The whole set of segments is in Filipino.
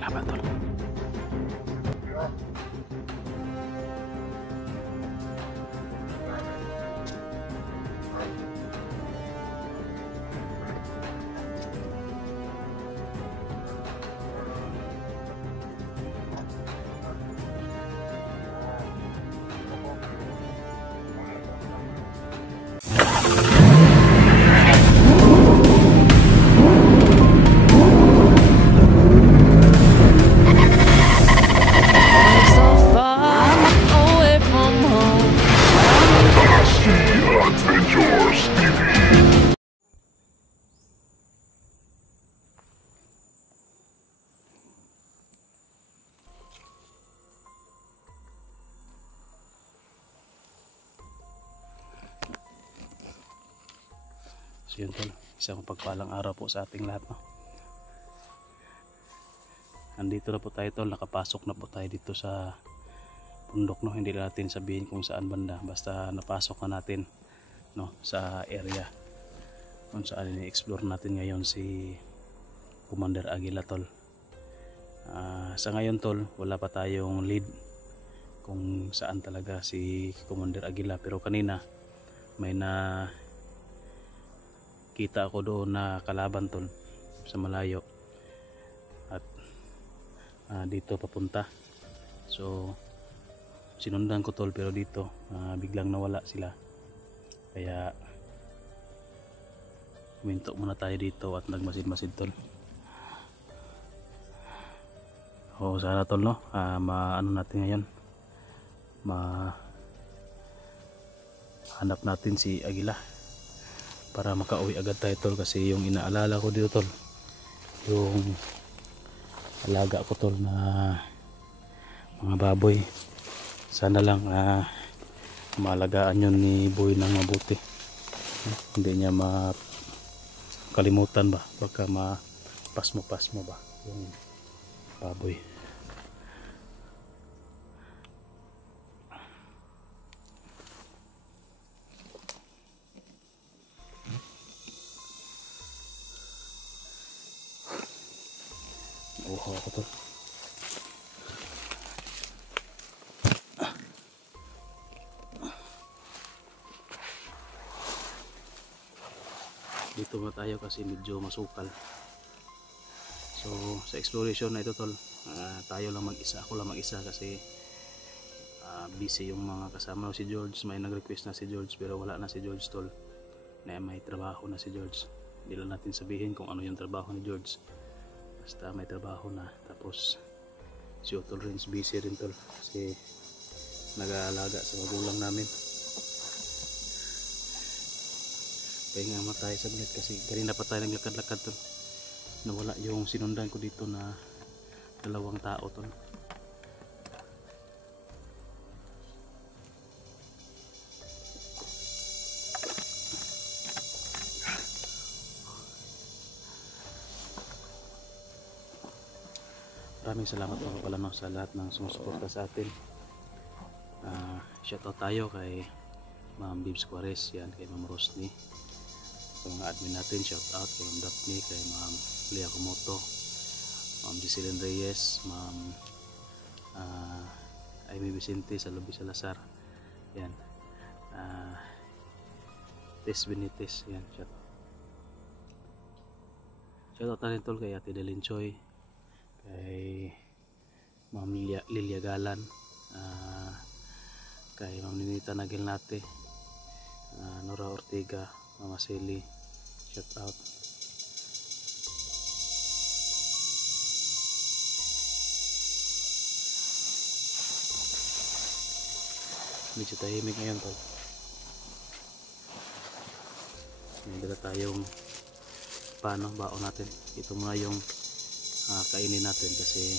Laban tol. So yun tol, isang pagpalang araw po sa ating lahat, no? Nandito na po tayo tol, nakapasok na po tayo dito sa bundok, no? Hindi natin sabihin kung saan banda, basta napasok na natin, no, sa area kung saan i-explore natin ngayon si Commander Aguila tol. Sa ngayon tol, wala pa tayong lead kung saan talaga si Commander Aguila, pero kanina may na kita ako doon na kalaban tol sa malayo at dito papunta, so sinundan ko tol, pero dito biglang nawala sila, kaya huminto muna tayo dito at nagmasid-masid tol. O sana tol, no, maano natin ngayon, hanap natin si Aguila para makauwi agad tayo tol, kasi yung inaalala ko dito tol, yung alaga ko tol na mga baboy, sana lang maalagaan yun ni Boy ng mabuti, hindi niya makalimutan ba, baka mapasmo ba yung baboy. Uho ako to. Dito nga tayo kasi medyo masukal. So sa exploration na ito tol, tayo lang mag-isa, ako lang mag-isa kasi busy yung mga kasama. Si George, may nag-request na si George, pero wala na si George tol, na may trabaho na si George. Hindi lang natin sabihin kung ano yung trabaho ni George, basta may trabaho na. Tapos si Otol Rins busy rin tol, kasi nag-aalaga sa magulang namin. Pahinga mo tayo saglit kasi kanina pa tayo naglakad-lakad tol, nawala yung sinundan ko dito na dalawang tao tol. Maraming salamat po pala, no, sa lahat ng sumusuporta sa atin. Shoutout tayo kay Ma'am Bibs Juarez, yan, kay Ma'am Rosny, sa mga admin natin. Shoutout kay Ma'am Daphne, kay Ma'am Lea Kumoto, Ma'am Giseline Reyes, Ma'am Amy Vicente, Salubi Salazar, yan, Tess Benitez, yan, shoutout na rin tol kay Ate Delin Choi, kay Ma'am Lilia Galan, kay Ma'am Ninita Nagilnate, Nora Ortega, Mama Sally, shout out. Medyo tahimik ngayon tol, may dala tayong paano baon natin. Ito muna yung kainin natin kasi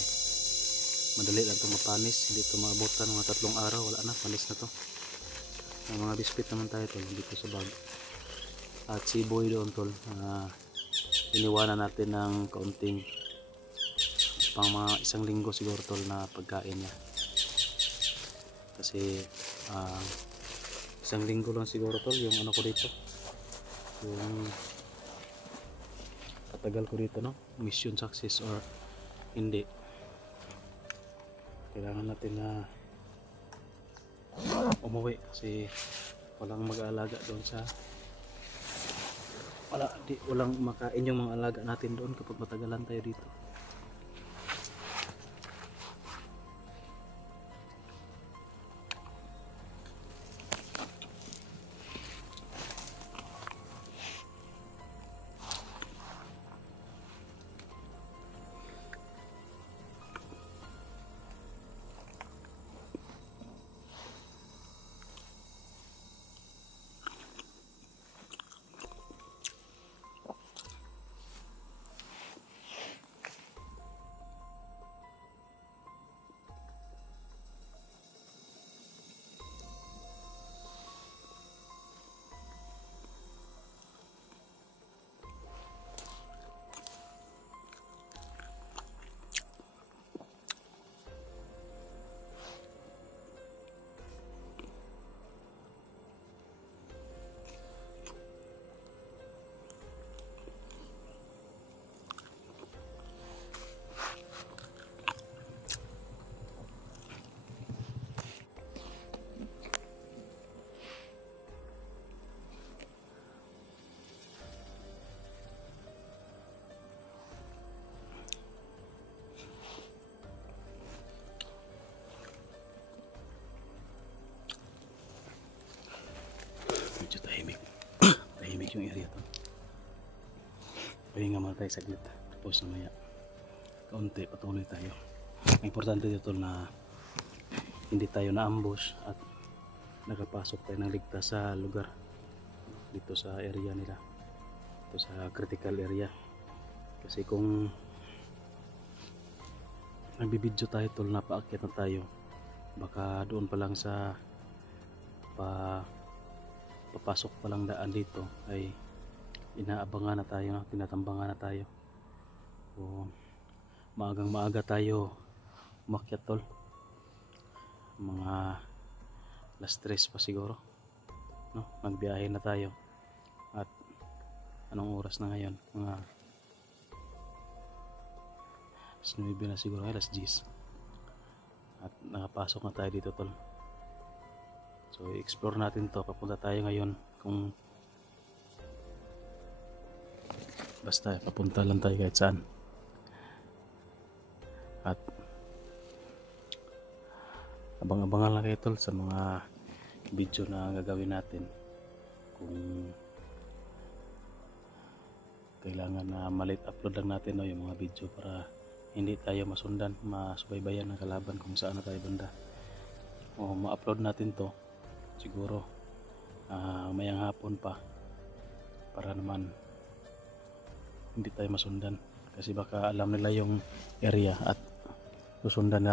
madali lang itong mapanis, hindi ito maabutan mga 3 araw, wala na, panis na to. Ang mga biscuit naman tayo tol dito sa bag, at si Boy doon tol, iniwanan natin ng kaunting pang mga 1 linggo siguro tol na pagkain niya. Kasi 1 linggo lang siguro tol yung ano ko dito, yung katagal ko dito, no, mission success or hindi. Kailangan natin na umuwi kasi walang mag-aalaga doon sa walang makain yung mga alaga natin doon kapag matagalan tayo dito. Medyo tahimik yung area to. Pahinga muna tayo saglit, tapos mamaya kaunti patuloy tayo. Ang importante dito na hindi tayo na-ambush at nakapasok tayo ng ligtas sa lugar dito sa area nila, dito sa critical area. Kasi kung nagbibidyo tayo tol na paakyat na tayo, baka doon pa lang sa papasok pa lang daan dito ay inaabangan na tayo, tinatambangan na tayo. So, maaga tayo umakyat tol, mga alas 3 pa siguro, no? Magbiyahe na tayo. At anong oras na ngayon? Mga alas 9 na siguro, alas 10. At nakapasok na tayo dito tol. So i-explore natin to. Papunta tayo ngayon, kung basta papunta lang tayo kahit saan. At abang-abangan lang kayo tol sa mga video na gagawin natin. Kung kailangan na malit upload lang natin, no, yung mga video para hindi tayo masundan, masubaybayan ng kalaban kung saan na tayo banda. O ma-upload natin to siguro mayang hapon pa, para naman hindi tayo masundan. Kasi baka alam nila yung area at susundan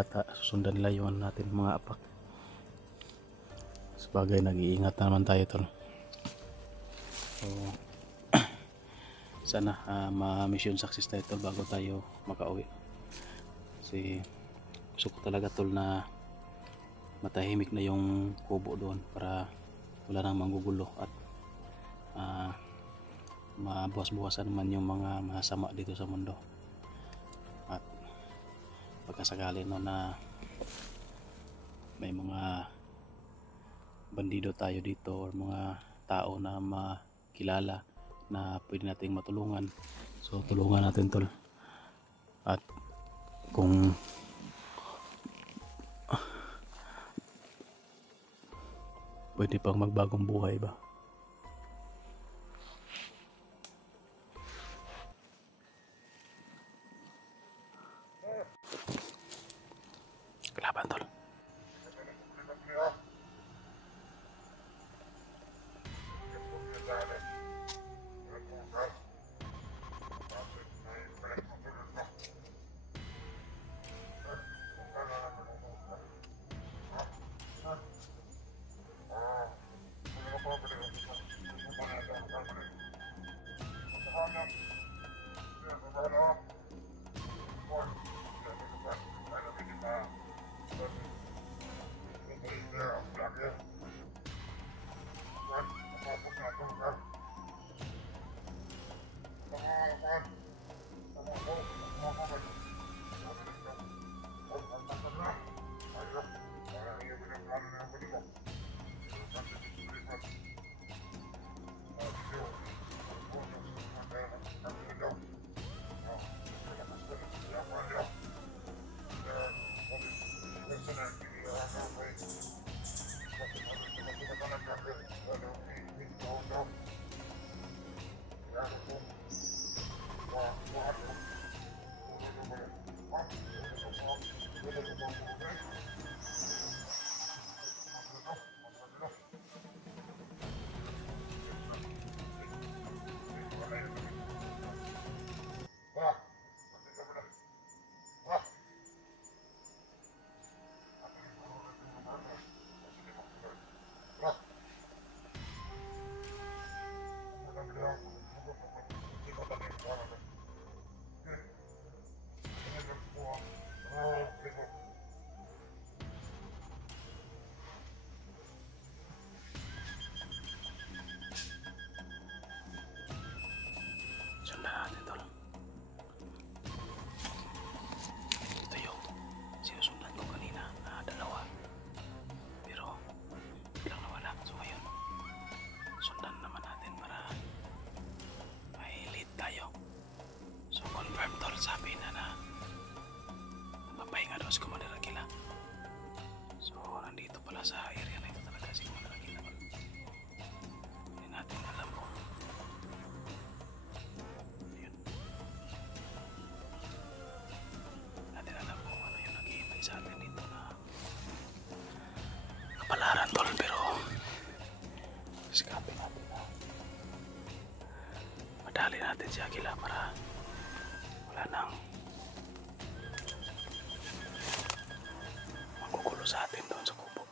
nila yung natin mga apak. Sabagay, nag-iingat naman tayo tol. So sana ma-mission success tayo tol bago tayo makauwi. Kasi gusto ko talaga tol na matahimik na yung kubo doon para wala nang manggugulo at mabuwas-buwasan naman yung mga masama dito sa mundo. At pagkasakali no na may mga bandido tayo dito or mga tao na makilala na pwede nating matulungan, so tulungan natin tol. At kung pwede pang magbagong buhay ba, kalaban tol. Sundan natin tol. Ito yung sinusundan ko kanina na dalawa. Pero biglang nawala. So ngayon, sundan naman natin para may lead tayo. So confirm tol, sabi na papahinga daw si Commander Aquila. So nandito pala sa area na ito talaga si Commander Aquila. Hindi natin alam kung sa atin dito na kapalaran tol, pero iskapin natin na madali natin si Aquila para wala nang magugulo sa atin doon sa kubo.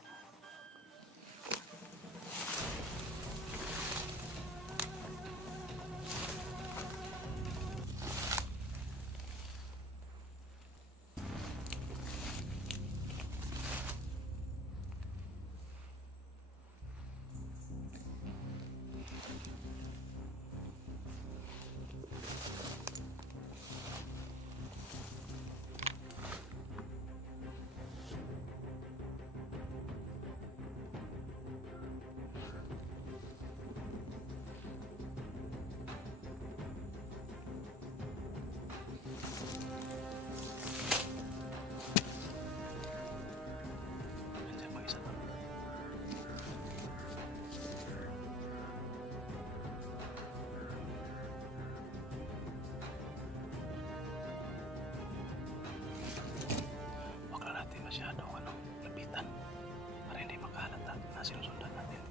Masyadong lapitan para hindi makahalata na sinusundan natin.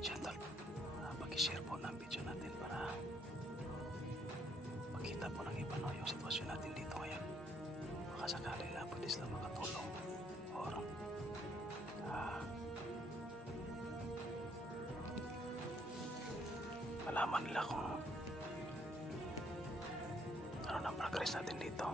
Chantal, pag-share po ng video natin para makita po ng iba yung sitwasyon natin dito ngayon. Baka sakali na pwede sila makatulong or malaman nila kung ano nang progress natin dito.